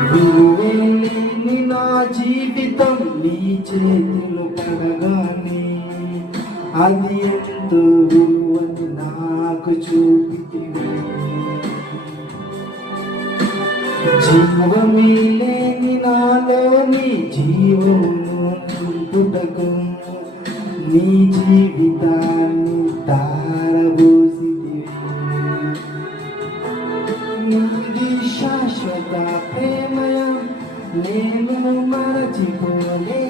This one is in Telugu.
విలువేలేని నా జీవితం నీ చేతులు పడగానే అది ఎంతో విలువని నాకు చూపితివి. జీవమే లేని నాలోని జీవమును నింపుటకు నీ జీవితాన్ని తారబోసితివి. నీది శాశ్వత ప్రేమయ నేను మరచిపోలే.